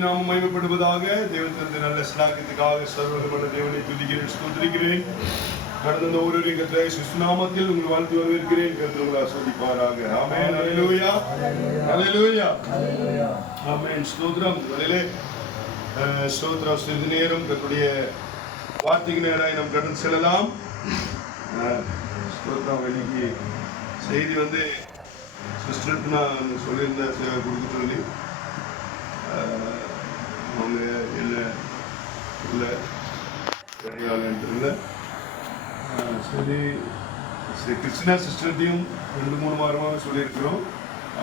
நாமம் மகிமைப்படுவதாக தேவன் தந்த நல்ல ஸ்லாக்கியத்துக்காக சர்வகமான தேவனை துதிக்கிறேன் ஸ்தோத்திரிக்கிறேன். கடந்த இந்த ஒரு கர்த்தரை சுஸ்நாமத்தில் உங்கள் வாழ்த்து வரவேற்கிறேன். கர்த்தர் உங்களை ஆஸ்வதிப்பாராக ஆமென். ஹalleluya ஹalleluya ஆமென். ஸ்தோத்திரம். முதலிலே அஹ், ஸ்தோத்திரம். சிறிது நேரம் கர்த்தருடைய வார்த்தைக்கு நேராக நாம் கடந்து செல்லலாம். அஹ், ஸ்தோத்திரம். இன்னைக்கு செய்தி வந்து சிஸ்டருக்கு நான் சொல்லியிருந்தேன் சேவை கொடுக்க சொல்லி அவங்க இல்லை இல்லை சரி சரி, கிருஷ்ணா சிஸ்டர்ட்டையும் ரெண்டு மூணு வாரமாக சொல்லியிருக்கிறோம்.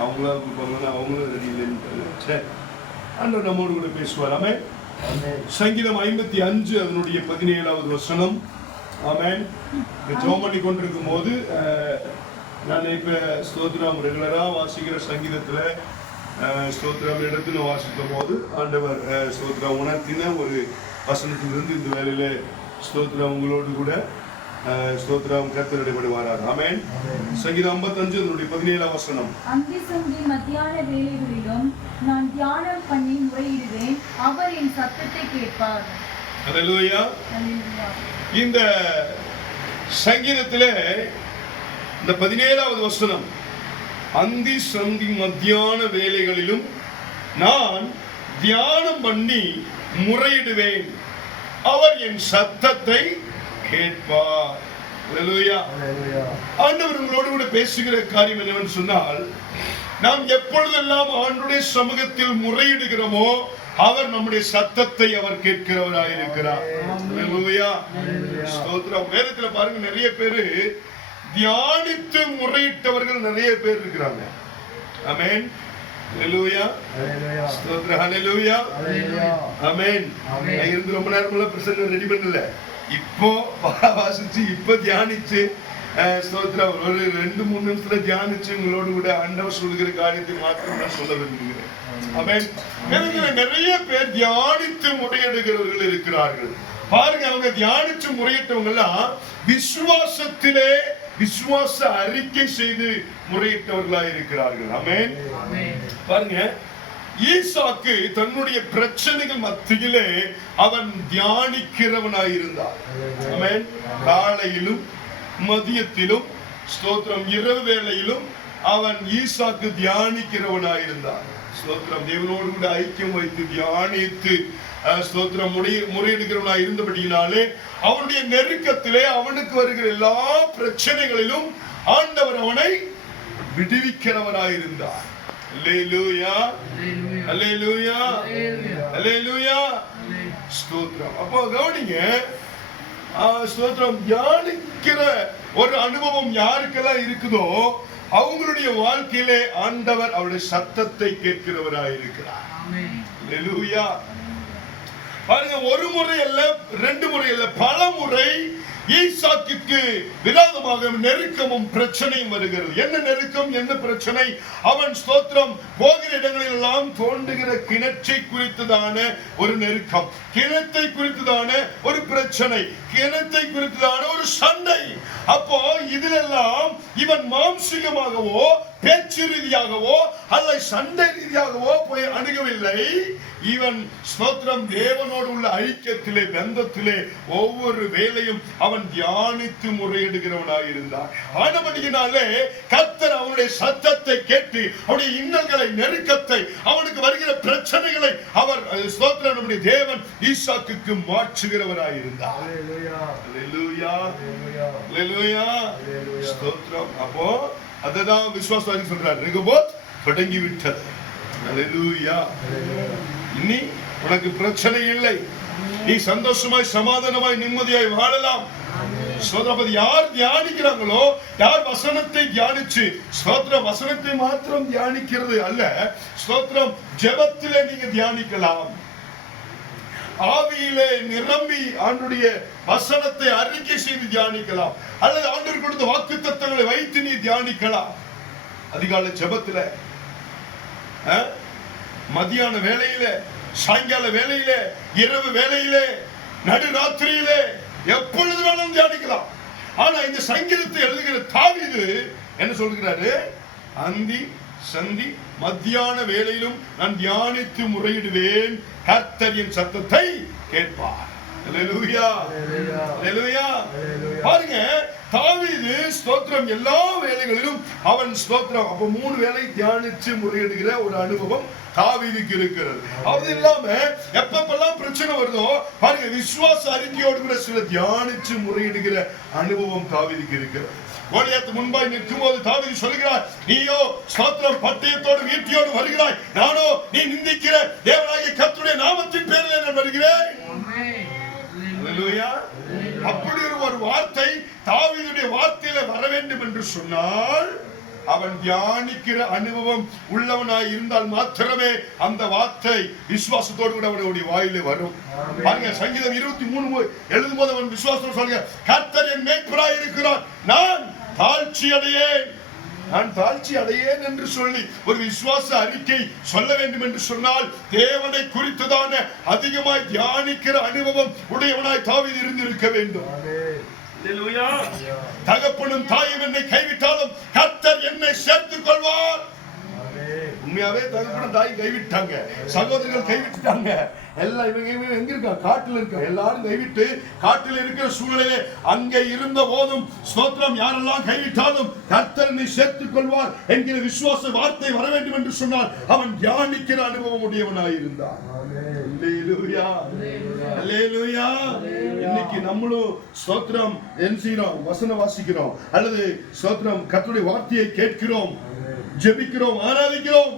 அவங்களா கொடுப்பாங்கன்னா அவங்களும் ரெடி இல்லைன்னு சரி அண்ணன் நம்மோடு கூட பேசுவாராமே? சங்கீதம் ஐம்பத்தி அஞ்சு அதனுடைய பதினேழாவது வசனம். இந்த ஜோம் பண்ணி கொண்டிருக்கும் போது நான் இப்ப ஸ்தோத்திரம் ரெகுலரா வாசிக்கிற சங்கீதத்துல அஹ், ஸ்தோத்திரம் இடத்துல வாசித்த போது ஆண்டவர் அஹ், ஸ்தோத்திரம் உணர்த்தின ஒரு வசனத்திலிருந்து இந்த வேலையில ஸ்தோத்திரம் உங்களோடு கூட அஹ், ஸ்தோத்திரம் கர்த்தர் இடைபடுவாரார் ஆமென் சங்கீதம் ஐம்பத்தஞ்சு அதனுடைய பதினேழாம் வசனம். அந்தி சந்தி மத்தியான வேளைகளிலும் நான் தியானம் பண்ணி முறையிடுவேன். அவர் என் சத்தத்தை கேட்பார். ஹalleluya. இந்த சங்கீதத்திலே இந்த பதினேழாவது வசனம். அந்தி சந்தி மத்தியான வேலைகளிலும் நான் தியானம் பண்ணி முறையிடுவேன். அவர் என் சத்தத்தை கேட்பார். ஆண்டவர் உங்களோடு கூட பேசுகிற காரியம் என்னவென்று சொன்னால் நாம் எப்பொழுதெல்லாம் ஆண்டுடைய சமூகத்தில் முறையிடுகிறோமோ அவர் நம்முடைய சத்தத்தை அவர் கேட்கிறவராய் இருக்கிறார் Hallelujah. ஸ்தோத்திரம். வேதத்துல பாருங்க நிறைய பேரு தியானித்து முறையிட்டவர்கள் நிறைய பேர் இருக்கிறாங்க. இருந்து ரொம்ப நேரம் பிரசன்னம் ரெடி பண்ணல. இப்போ வா- வாசிச்சு இப்போ தியானிச்சு அஹ், ஸ்தோத்திரம். ஒரு ரெண்டு மூணு நிமிஷத்துல தியானிச்சு உங்களோடு கூட ஆண்டவர் சொல்லுகிற காரியத்தை மாத்திரம் நான் சொல்ல விரும்புகிறேன். வேதத்துல நிறைய பேர் தியானித்து முறையிடுகிறவர்கள் இருக்கிறார்கள். பாருங்க அவங்க தியானிச்சு முறையிட்டவங்க எல்லாம் விசுவாசத்திலே விசுவாச அறிக்கை செய்து முறையிட்டவர்களாய் இருக்கிறார்கள் ஆமென் பாருங்க ஈசாக்கு தன்னுடைய பிரச்சனைகள் மத்தியிலே அவன் தியானிக்கிறவனாய் இருந்தான் ஆமென். காலையிலும் மதியத்திலும் ஸ்தோத்திரம் இரவு வேளையிலும் அவன் ஈசாக்கு தியானிக்கிறவனாய் இருந்தான் ஸ்தோத்திரம். தேவனோடு கூட ஐக்கியம் வைத்து தியானித்து ஸ்தோத்திரம். முறை முறையிடுகிறவனாய் இருந்தபடியினாலே அவனுடைய நெருக்கத்திலே அவனுக்கு வருகிற எல்லா பிரச்சனைகளிலும் ஆண்டவர் அவனை ஸ்தோத்திரம். அப்போ கவனிங்க ஸ்தோத்திரம். தியானிக்கிற ஒரு அனுபவம் யாருக்கெல்லாம் இருக்குதோ அவங்களுடைய வாழ்க்கையிலே ஆண்டவர் அவருடைய சத்தத்தை கேட்கிறவராயிருக்கிறார். பாருங்க ஒரு முறை அல்ல ரெண்டு முறை அல்ல பல முறை ஈசாக்கிற்கு விரோதமாக நெருக்கமும் பிரச்சனையும் வருகிறது. என்ன நெருக்கம் என்ன பிரச்சனை? அவன் ஸ்தோத்திரம் போகிற இடங்களில் எல்லாம் தோண்டுகிற கிணற்றை குறித்ததான ஒரு நெருக்கம். கிணத்தை குறித்ததான ஒரு பிரச்சனை. கிணத்தை குறித்ததான ஒரு சண்டை. அப்போ இதிலெல்லாம் இவன் மாம்சிகமாகவோ பேச்சு ரீதியாகவோ அல்ல சண்டை ரீதியாகவோ போய் அணுகவில்லை. இவன் ஸ்தோத்திரம் தேவனோடு உள்ள ஐக்கியத்திலே பந்தத்திலே ஒவ்வொரு வேலையும் அவன் தியானித்து முறையிடுகிறவனாக இருந்தான் ஆனபடியினாலே கர்த்தர் அவனுடைய சத்தத்தை கேட்டு அவனுடைய இன்னல்களை நெருக்கத்தை அவனுக்கு வருகிற பிரச்சனைகளை அவர் ஸ்தோத்திரம் நம்முடைய தேவன் ஈசாக்குக்கு மாற்றுகிறவராக இருந்தார் அப்போ அததான் விசுவாசவாதி சொல்றார் ரெகபோத் தொடங்கி விட்டது Hallelujah. இனி உனக்கு பிரச்சனை இல்லை. நீ சந்தோஷமாய் சமாதானமாய் நிம்மதியாய் வாழலாம். சோதரபதி யார் தியானிக்கிறாங்களோ யார் வசனத்தை தியானிச்சு ஸ்தோத்திர வசனத்தை மாத்திரம் தியானிக்கிறது அல்ல. ஸ்தோத்திரம் ஜெபத்திலே நீங்க தியானிக்கலாம். ஆவியிலே நிரம்பி ஆண்டுடைய வசனத்தை அறிக்கை செய்து தியானிக்கலாம். அல்லது ஆண்டு கொடுத்த வாக்கு தத்துவங்களை வைத்து நீ தியானிக்கலாம். அதிகாலை ஜபத்துல மதியான வேலையில சாயங்கால வேலையில இரவு வேளையிலே நடுராத்திரியிலே எப்பொழுது வேணாலும் தியானிக்கலாம். ஆனா இந்த சங்கீதத்தை எழுதுகிற தாவிது என்ன சொல்கிறாரு அந்தி சந்தி மத்தியான வேளையிலும் நான் தியானித்து முறையிடுவேன். கர்த்தர் என் சத்தத்தை கேட்பார். பாருங்க தாவீது ஸ்தோத்திரம் எல்லா வேலைகளிலும் அவன் ஸ்தோத்திரம். அப்ப மூணு வேளை தியானிச்சு முறையிடுகிற ஒரு அனுபவம் தாவீதுக்கு இருக்கிறது. அது இல்லாம எப்பப்பெல்லாம் பிரச்சனை வருதோ பாருங்க விசுவாச அறிக்கையோடு கூட சில தியானிச்சு முறையிடுகிற அனுபவம் தாவீதுக்கு இருக்கிறது. கோலியாத்து முன்பாய் நிற்கும் போது தாவிதி சொல்கிறார் நீயோ ஸ்தோத்திரம் பட்டயத்தோடு வீட்டியோடு வருகிறாய். நானோ நீ நிந்திக்கிற தேவனாகிய கத்துடைய நாமத்தின் பேரில் நான் வருகிறேன். அப்படி ஒரு வார்த்தை தாவிதுடைய வார்த்தையில வர வேண்டும் என்று சொன்னால் அவன் தியானிக்கிற அனுபவம் உள்ளவனாய் இருந்தால் மாத்திரமே அந்த வார்த்தை விசுவாசத்தோடு கூட அவனுடைய வாயிலே வரும். பாருங்க சங்கீதம் இருபத்தி மூணு எழுதும் போது அவன் விசுவாசம் சொல்லுங்க கர்த்தர் என் மேற்பராய் இருக்கிறான் நான் தாழ்ச்சி அடையேன் நான் தாழ்ச்சி அடையேன் என்று சொல்லி ஒரு விசுவாச அறிக்கை சொல்ல வேண்டும் என்று சொன்னால் தேவனை குறித்ததான அதிகமாய் தியானிக்கிற அனுபவம் உடையவனாய் தாவீது இருந்திருக்க வேண்டும். தகப்பனும் தாயும் என்னை கைவிட்டாலும் கர்த்தர் என்னை சேர்த்துக் கொள்வார். உண்மையாவே தகப்பன தாய் கைவிட்டாங்க. சகோதரர்கள் கைவிட்டுட்டாங்க. எல்லாம் இவங்க இவங்க எங்க இருக்கா? காட்டுல இருக்கா? எல்லாரும் கைவிட்டு காட்டில் இருக்கிற சூழ்நிலையிலே அங்கே இருந்த போதும் ஸ்தோத்திரம் யாரெல்லாம் கைவிட்டாலும் கர்த்தர் நீ சேர்த்துக் கொள்வார் என்கிற விசுவாச வார்த்தை வர வேண்டும் என்று சொன்னால் அவன் தியானிக்கிற அனுபவம் உடையவனாய் இருந்தான். இன்னைக்கு நம்மளும் ஸ்தோத்திரம் என்ன செய்யறோம் வசனம் வாசிக்கிறோம். அல்லது ஸ்தோத்திரம் கத்துடைய வார்த்தையை கேட்கிறோம். ஜெபிக்கிறோம் ஆராதிக்கிறோம்.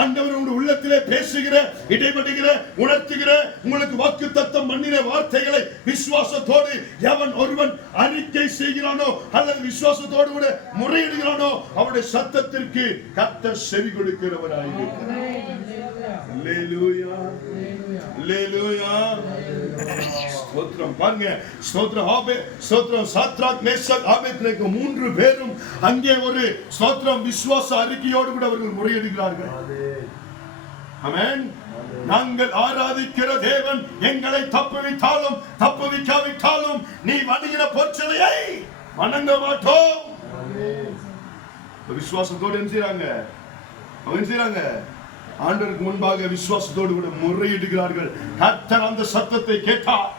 ஆண்டவர் உள்ளத்திலே பேசுகிற இடைபடுகிற உணர்த்துகிற உங்களுக்கு வாக்கு தத்தம் பண்ணின வார்த்தைகளை விசுவாசத்தோடு எவன் ஒருவன் அறிக்கை செய்கிறானோ அல்லது விசுவாசத்தோடு கூட முறையிடுகிறானோ அவருடைய சத்தத்திற்கு கத்த செவி கொடுக்கிறவராயிருக்கிறார். ஸ்தோத்திரம். பாருங்க ஸ்தோத்திரம். ஆபே ஸ்தோத்திரம். சாத்ராக் மேஷாக் ஆபேத்ரேக்கு மூன்று பேரும் அங்கே ஒரு ஸ்தோத்திரம் விசுவாச அறிக்கையோடு கூட அவர்கள் முறையிடுகிறார்கள். அமேன் நாங்கள் ஆராதிக்கிற தேவன் எங்களை தப்புவித்தாலும் தப்புவிக்காவிட்டாலும் நீ வணங்கின பொற்சலையை வணங்க மாட்டோம். விசுவாசத்தோடு என்ன செய்யறாங்க அவங்க என்ன செய்றாங்க? ஆண்டவருக்கு முன்பாக விசுவாசத்தோடு கூட முறையிடுகிறார்கள். கர்த்தர் அந்த சத்தத்தை கேட்டார்.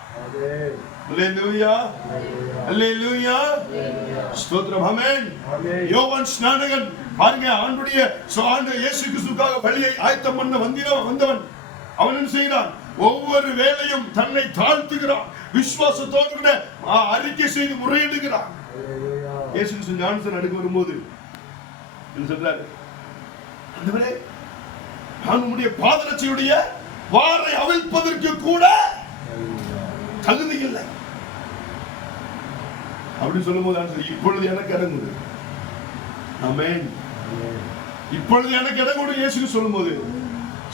ஸ்நானகன். பாருங்க ஆண்டுடைய ஆண்டு இயேசு கிறிஸ்துக்காக வழியை ஆயத்தம் பண்ண வந்தினவன் வந்தவன். அவன் செய்கிறான்? ஒவ்வொரு வேளையும் தன்னை தாழ்த்துகிறான். விசுவாசத்தோடு அறிக்கை செய்து முறையிடுகிறான். இயேசு கிறிஸ்து ஞானசன் அடுக்க வரும்போது என்ன சொல்றாரு? ஆண்டவரே நான் உம்முடைய பாதரட்சியுடைய வாரை அவிழ்ப்பதற்கு கூட தகுதி இல்லை அப்படி சொல்லும்போது நான் சொல்லி, இப்பொழுது எனக்கு இடம் கொடு ஆமென் இப்பொழுது எனக்கு இடம் கொடு இயேசுக்கு சொல்லும்போது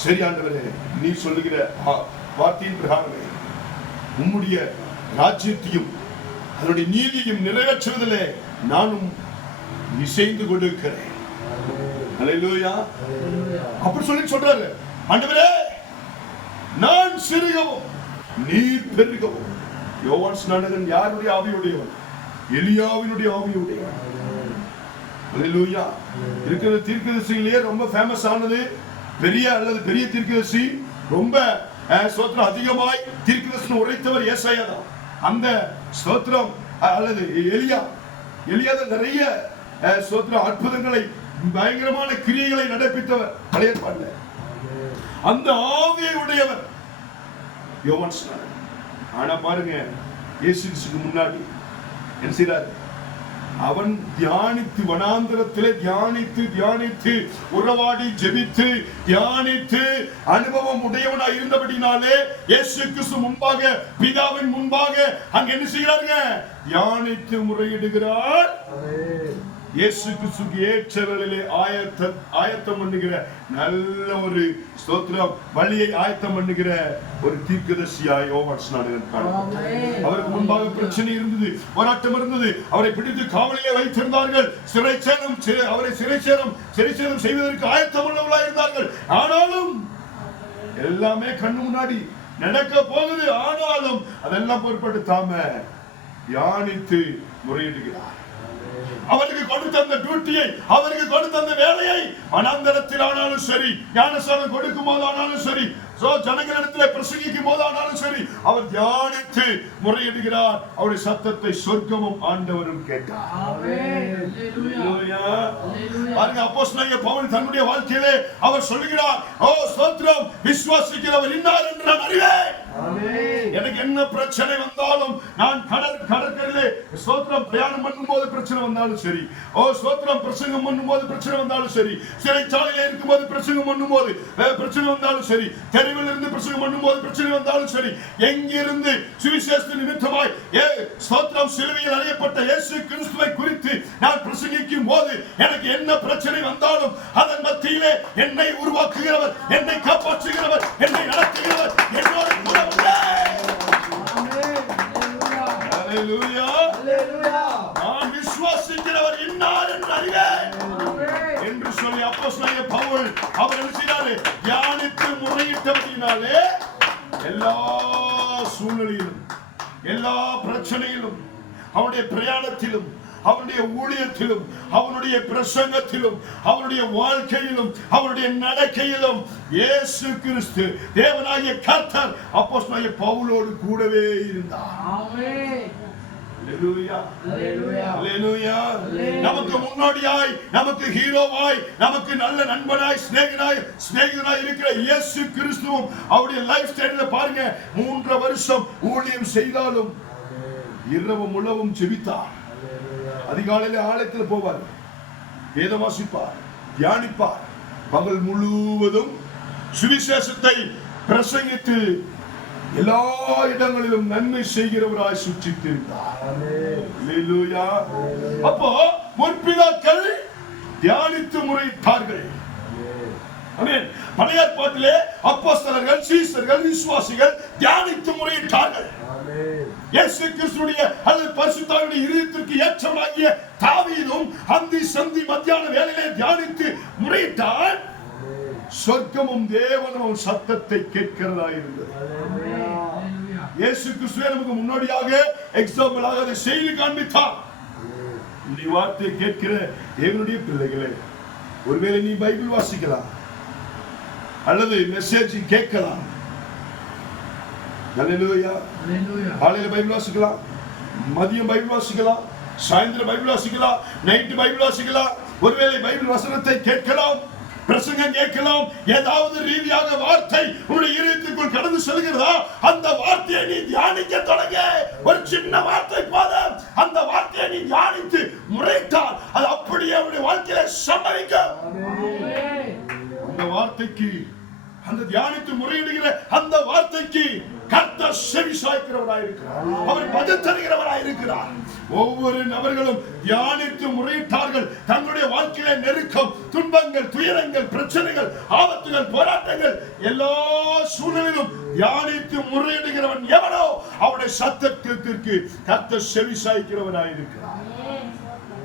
சரி ஆண்டவரே நீ சொல்லுகிற வார்த்தையின் பிரகாரமே உம்முடைய ராஜ்யத்தையும் அதனுடைய நீதியும் நிறைவேற்றுவதிலே நானும் இசைந்து கொண்டிருக்கிறேன். அல்லேலூயா அப்படி சொல்லி சொல்றாரு. ஆண்டவரே நான் சிறுகவும் நீர் பெருகவும் யோவான் ஸ்நானகன் யாருடைய ஆவியுடையவன்? எலியாவினுடைய ஆவியுடையவன். அல்லேலூயா. இருக்கிற தீர்க்கதரிசியிலேயே ரொம்ப ஃபேமஸ் ஆனது பெரிய அல்லது பெரிய தீர்க்கதரிசி ரொம்ப ஸ்தோத்திரம் அதிகமாய் தீர்க்கதரிசனம் உரைத்தவர் ஏசாயா தான். அந்த ஸ்தோத்திரம் அல்லது எலியா. எலியா தான் நிறைய ஸ்தோத்திர அற்புதங்களை பயங்கரமான கிரியைகளை நடப்பித்தவர் பழைய ஏற்பாடுல அந்த ஆவியை உடையவர் யோவான் ஸ்நானன். ஆனா பாருங்க இயேசுக்கு முன்னாடி என்ன செய்றாரு அவன் தியானித்து வனாந்தரத்திலே தியானித்து தியானித்து உறவாடி ஜெபித்து தியானித்து அனுபவம் உடையவனாய் இருந்தபடினாலே இயேசு கிறிஸ்து முன்பாக பிதாவின் முன்பாக அங்க என்ன செய்கிறாருங்க? தியானித்து முறையிடுகிறார். இயேசு கிறிஸ்துக்கு ஏற்ற வேளையிலே ஆயத்த ஆயத்தம் பண்ணுகிற நல்ல ஒரு ஸ்தோத்திரம் வழியை ஆயத்தம் பண்ணுகிற ஒரு தீர்க்கதரிசியாய் யோவான் ஸ்நானகன். அவருக்கு முன்பாக பிரச்சனை இருந்தது போராட்டம் இருந்தது. அவரை பிடித்து காவலிலே வைத்திருந்தார்கள். சிறை சேதம் சி- அவரை சிறை சேதம் சிறை சேதம் செய்வதற்கு ஆயத்தம் உள்ளவர்களாக இருந்தார்கள். ஆனாலும் எல்லாமே கண்ணு முன்னாடி நடக்க போகுது. ஆனாலும் அதெல்லாம் பொருட்படுத்தாம தியானித்து முறையிடுகிறார். அவருக்கு கொடுத்த அந்த டியூட்டியை அவருக்கு கொடுத்த அந்த வேலையை அனந்தரத்தில் ஆனாலும் சரி ஞானசானம் கொடுக்கும் போதானாலும் சரி சோ ஜனங்களிடத்தில் பிரசங்கிக்கும் போதானாலும் சரி அவர் தியானித்து முறையிடுகிறார். அவருடைய சத்தத்தை சொர்க்கமும் ஆண்டவரும் கேட்டார். பாருங்க பவுல் தன்னுடைய வாழ்க்கையிலே அவர் சொல்லுகிறார் ஓ ஸ்தோத்திரம் விசுவாசிக்கிறவர் இன்னார் என்று நான் அறிவேன். எனக்கு என்ன பிரச்சனை வந்தாலும் நான் கடல் கடற்கரையிலே ஸ்தோத்திரம் பிரயாணம் பண்ணும்போது பிரச்சனை வந்தாலும் சரி. ஓ ஸ்தோத்திரம் பிரசங்கம் பண்ணும்போது பிரச்சனை வந்தாலும் சரி. சிறைச்சாலையில இருக்கும்போது பிரசங்கம் பண்ணும்போது பிரச்சனை வந்தாலும் சரி. தெருவில் இருந்து பிரசங்கம் பண்ணும்போது பிரச்சனை வந்தாலும் சரி. எங்கிருந்து சுவிசேஷ நிமித்தமாய் ஏ ஸ்தோத்திரம் சிலுவையில் அறியப்பட்ட இயேசு கிறிஸ்துவை குறித்து நான் பிரசங்கிக்கும் போது எனக்கு என்ன பிரச்சனை வந்தாலும் அதன் மத்தியிலே என்னை உருவாக்குகிறவர் என்னை காப்பாற்றுகிறவர் என்னை நடத்துகிறவர் என்னோட கூட நான் விசுவாசிக்கிறவர் இன்னார் என்று அறிவேன். என்று சொல்லி அப்போஸ்தலனாகிய பவுல் அவர் என்ன செய்தாரு? தியானித்து முறையிட்டபடியினாலே எல்லா சூழ்நிலையிலும் எல்லா பிரச்சனையிலும் அவனுடைய பிரயாணத்திலும் அவனுடைய ஊழியத்திலும் அவனுடைய பிரசங்கத்திலும் அவனுடைய வாழ்க்கையிலும் அவனுடைய நடக்கையிலும் இயேசு கிறிஸ்து தேவனாகிய கர்த்தர் அப்போஸ்தலனாகிய பவுலோடு கூடவே இருந்தார். நமக்கு முன்னோடியாய் நமக்கு ஹீரோவாய் நமக்கு நல்ல நண்பனாய் சிநேகனாய் சிநேகிதனாய் இருக்கிற இயேசு கிறிஸ்துவும் அவருடைய லைஃப் ஸ்டைல பாருங்க மூன்று வருஷம் ஊழியம் செய்தாலும் இரவும் உழவும் செபித்தார் அதிகாலையில ஆலயத்தில் போவார். வேதம் வாசிப்பார் தியானிப்பார். பகல் முழுவதும் சுவிசேஷத்தை பிரசங்கித்து எல்லா இடங்களிலும் நன்மை செய்கிறவராய் சுற்றித்திருந்தார் அப்போ முற்பிதாக்கள் தியானித்து முறையிட்டார்கள். ஆமென். பழைய பாட்டிலே அப்போஸ்தலர்கள் சீசர்கள் விசுவாசிகள் தியானித்து முறையிட்டார்கள். இயேசு கிறிஸ்துடைய அல்லது பரிசுத்தாவுடைய இருதயத்திற்கு ஏற்றவனாகிய தாவீதும் அந்தி சந்தி மத்தியான வேலையிலே தியானித்து முறையிட்டால் சொர்க்கமும் தேவனும் சத்தத்தை கேட்கிறதா இருந்தது. இயேசு கிறிஸ்துவே நமக்கு முன்னோடியாக எக்ஸாம்பிளாக அதை செய்து காண்பித்தார். இந்த வார்த்தையை கேட்கிற தேவனுடைய பிள்ளைகளே ஒருவேளை நீ பைபிள் வாசிக்கலாம் அல்லது மெசேஜ் கேட்கலாம். Hallelujah. காலையில பைபிள் வாசிக்கலாம் மதியம் பைபிள் வாசிக்கலாம் சாயந்தரம் பைபிள் வாசிக்கலாம் நைட்டு பைபிள் வாசிக்கலாம் ஒருவேளை பைபிள் வசனத்தை கேட்கலாம் பிரசங்கம் கேட்கலாம் ஏதாவது ரீதியாக வார்த்தை உன்னுடைய இதயத்துக்குள் கடந்து செல்கிறதா? அந்த வார்த்தையை நீ தியானிக்க தொடங்க. ஒரு சின்ன வார்த்தை போதும். அந்த வார்த்தையை நீ தியானித்து முறையிட்டால் அது அப்படியே உன்னுடைய வாழ்க்கையில சம்பவிக்கும் அந்த வார்த்தைக்கு அந்த தியானித்து முறையிடுகிற அந்த வார்த்தைக்கு கர்த்தர் செவி சாய்க்கிறவராயிருக்கிறார் அவர் பதில் தருகிறவராயிருக்கிறார். ஒவ்வொரு நபர்களும் தியானித்து முறையிட்டார்கள். தங்களுடைய வாழ்க்கையில நெருக்கம் துன்பங்கள் துயரங்கள் பிரச்சனைகள் ஆபத்துகள் போராட்டங்கள் எல்லா சூழ்நிலையிலும் தியானித்து முறையிடுகிறவன் எவனோ அவனுடைய சத்தத்திற்கு கர்த்தர் செவி சாய்க்கிறவராயிருக்கிறார்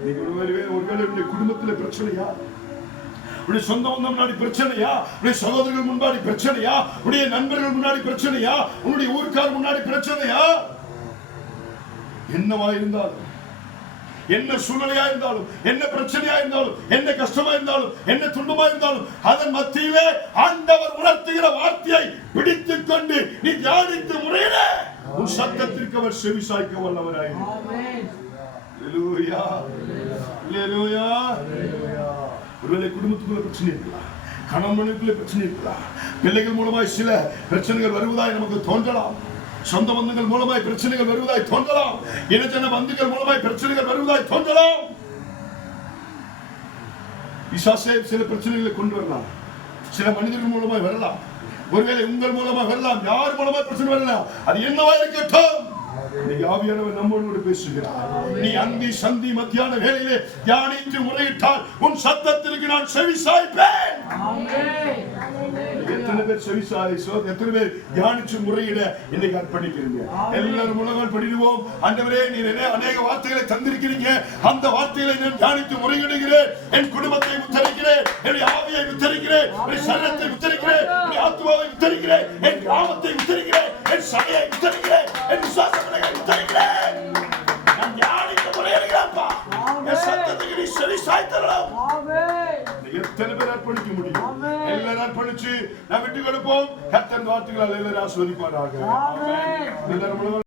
நீங்க ஒருவேளை குடும்பத்துல பிரச்சனையா? உடைய சொந்த பந்தம் முன்னாடி பிரச்சனையா? உடைய சகோதரர்கள் முன்னாடி பிரச்சனையா? உடைய நண்பர்கள் முன்னாடி பிரச்சனையா? உன்னுடைய ஊர்க்கார் முன்னாடி பிரச்சனையா? என்னவா இருந்தாலும் என்ன சூழ்நிலையா இருந்தாலும் என்ன பிரச்சனையா இருந்தாலும் என்ன கஷ்டமா இருந்தாலும் என்ன துன்பமா இருந்தாலும் அதன் மத்தியிலே ஆண்டவர் உணர்த்துகிற வார்த்தையை பிடித்துக் கொண்டு நீ தியானித்து முறையிட உன் சத்தத்திற்கு அவர் செவி சாய்க்க. Hallelujah. ஒருவேளை குடும்பத்துக்குள்ள பிரச்சனை இருக்கலாம் கணவனுக்குள்ளே பிரச்சனை இருக்கலாம் பிள்ளைகள் மூலமாய் சில பிரச்சனைகள் வருவதாய் நமக்கு தோன்றலாம். சொந்த பந்தங்கள் மூலமாய் பிரச்சனைகள் வருவதாய் தோன்றலாம். இனஜன பந்துகள் மூலமாய் பிரச்சனைகள் வருவதாய் தோன்றலாம். பிசாசே சில பிரச்சனைகளை கொண்டு வரலாம். சில மனிதர்கள் மூலமாய் வரலாம். ஒருவேளை உங்கள் மூலமா வரலாம். யார் மூலமா பிரச்சனை வரலாம்? அது என்னவா இருக்கட்டும்? இன்னைக்கு ஆவியானவர் நம்மோடு கூட பேசுகிறார். நீ அந்தி சந்தி மத்தியான வேளையிலே தியானித்து முறையிட்டால் உன் சத்தத்திற்கு நான் செவி சாய்ப்பேன். எத்தனை பேர் செவி சாய் சோ- எத்தனை பேர் தியானிச்சு முறையிட இன்னைக்கு அர்ப்பணிக்கிறீங்க? எல்லாரும் உலகம் படிடுவோம். ஆண்டவரே நீ நிறைய அநேக வார்த்தைகளை தந்திருக்கிறீங்க? அந்த வார்த்தைகளை நான் தியானித்து முறையிடுகிறேன். என் குடும்பத்தை முத்தரிக்கிறேன் என்னுடைய ஆவியை முத்தரிக்கிறேன் என் சரீரத்தை முத்தரிக்கிறேன் என் ஆத்மாவை முத்தரிக்கிறேன் என் கிராமத்தை முத்தரிக்கிறேன் என் சபையை முத்தரிக்கிறேன் என் விசுவாசங்களை எத்தனை பேர் அர்ப்பணிக்க முடியும்? எல்லாரும் அர்ப்பணிச்சு நான் விட்டு கொடுப்போம். கத்தன் வார்த்தைகளால் எல்லாரும் ஆஸ்வதிப்பாராக.